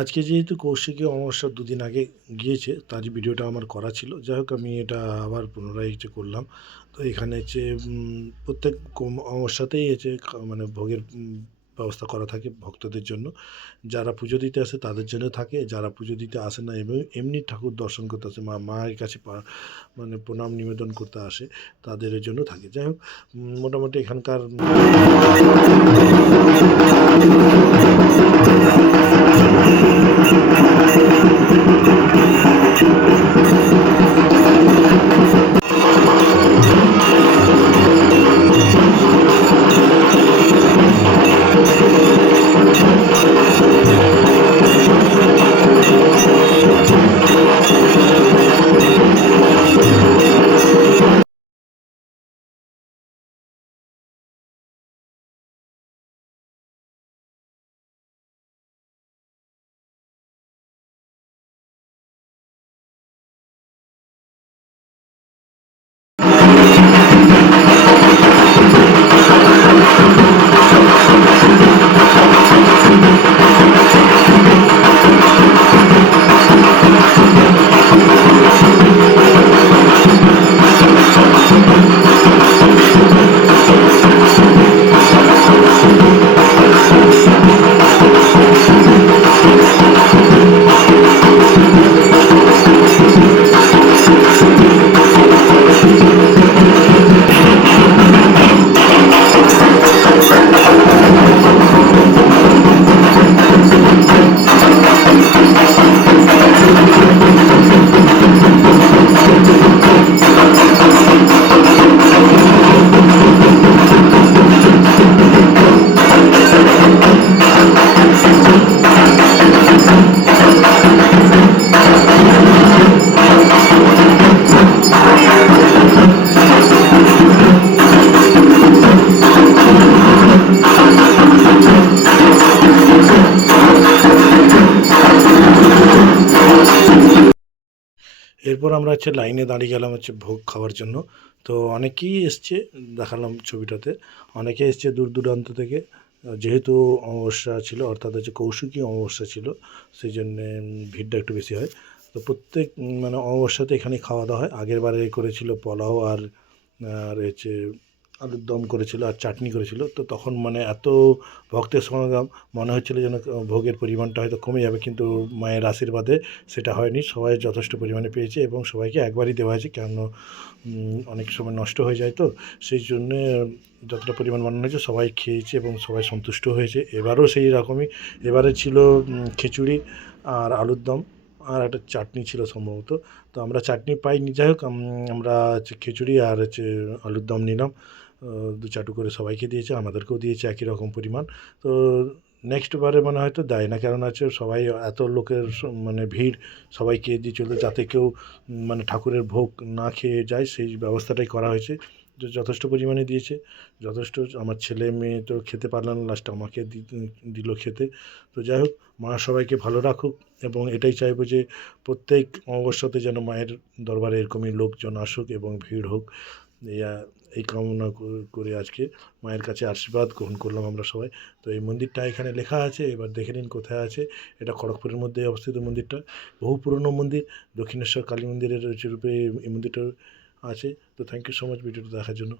আজকে যেহেতু কৌশিকী অমাবস্যার দুদিন আগে গিয়েছে, তার ভিডিওটা আমার করা ছিল। যাই হোক, আমি এটা আবার পুনরায় হচ্ছে করলাম। তো এখানে হচ্ছে প্রত্যেক অমাবস্যাতেই হচ্ছে মানে ভোগের ব্যবস্থা করা থাকে ভক্তদের জন্য। যারা পুজো দিতে আসে তাদের জন্য থাকে, যারা পুজো দিতে আসে না এবং এমনি ঠাকুর দর্শন করতে আসে, মা, মায়ের কাছে মানে প্রণাম নিবেদন করতে আসে, তাদের জন্য থাকে। যাই হোক মোটামুটি এখানকার এরপর আমরা হচ্ছে লাইনে দাঁড়িয়ে গেলাম হচ্ছে ভোগ খাওয়ার জন্য। তো অনেকেই এসছে, দেখালাম ছবিটাতে। অনেকে এসছে দূর দূরান্ত থেকে। যেহেতু অমাবস্যা ছিল, অর্থাৎ হচ্ছে কৌশিকী অমাবস্যা ছিল, সেই জন্যে ভিড়টা একটু বেশি হয়। তো প্রত্যেক মানে অমাবস্যাতে এখানে খাওয়া দাওয়া হয়। আগের বারে করেছিল পোলাও আর আর হচ্ছে আলুর দম করেছিল আর চাটনি করেছিল, তো তখন মানে এত ভক্তের সমাগম, মনে হচ্ছিল যেন ভোগের পরিমাণটা হয়তো কমে যাবে, কিন্তু মায়ের আশীর্বাদে সেটা হয়নি। সবাই যথেষ্ট পরিমাণে পেয়েছে এবং সবাইকে একবারই দেওয়া হয়েছে, কেন অনেক সময় নষ্ট হয়ে যায় তো। সেই জন্যে যতটা পরিমাণ বানানো হয়েছে সবাই খেয়েছে এবং সবাই সন্তুষ্ট হয়েছে। এবারও সেই রকমই। এবারে ছিল খিচুড়ি আর আলুর দম আর একটা চাটনি ছিল সম্ভবত। তো আমরা চাটনি পাইনি। যাই হোক আমরা হচ্ছে খিচুড়ি আর হচ্ছে আলুর দম নিলাম। দু চাটু করে সবাইকে দিয়েছে, আমাদেরকেও দিয়েছে একই রকম পরিমাণ। তো নেক্সট বারে মানে হয়তো দেয় না কারণ আছে সবাই এত লোকের মানে ভিড়, সবাইকে দিয়ে চলতে যাতে কেউ মানে ঠাকুরের ভোগ না খেয়ে যায়, সেই ব্যবস্থাটাই করা হয়েছে যথেষ্ট পরিমাণে দিয়েছে। যথেষ্ট আমার ছেলে মেয়ে তো খেতে পারলাম না লাস্ট আমাকে দিল খেতে। তো যাই হোক, মা সবাইকে ভালো রাখুক এবং এটাই চাইব যে প্রত্যেক অমাবস্যাতে যেন মায়ের দরবারে এরকমই লোকজন আসুক এবং ভিড় হোক। আ- এই কামনা করে- আজকে মায়ের কাছে আশীর্বাদ গ্রহণ করলাম আমরা সবাই। তো এই মন্দিরটা এখানে লেখা আছে, এবার দেখে নিন কোথায় আছে। এটা খড়গপুরের মধ্যে অবস্থিত মন্দিরটা। বহু পুরনো মন্দির, দক্ষিণেশ্বর কালী মন্দিরের রূপে এই মন্দিরটা আছে। তো থ্যাংক ইউ সো মাচ ভিডিওটা দেখার জন্য।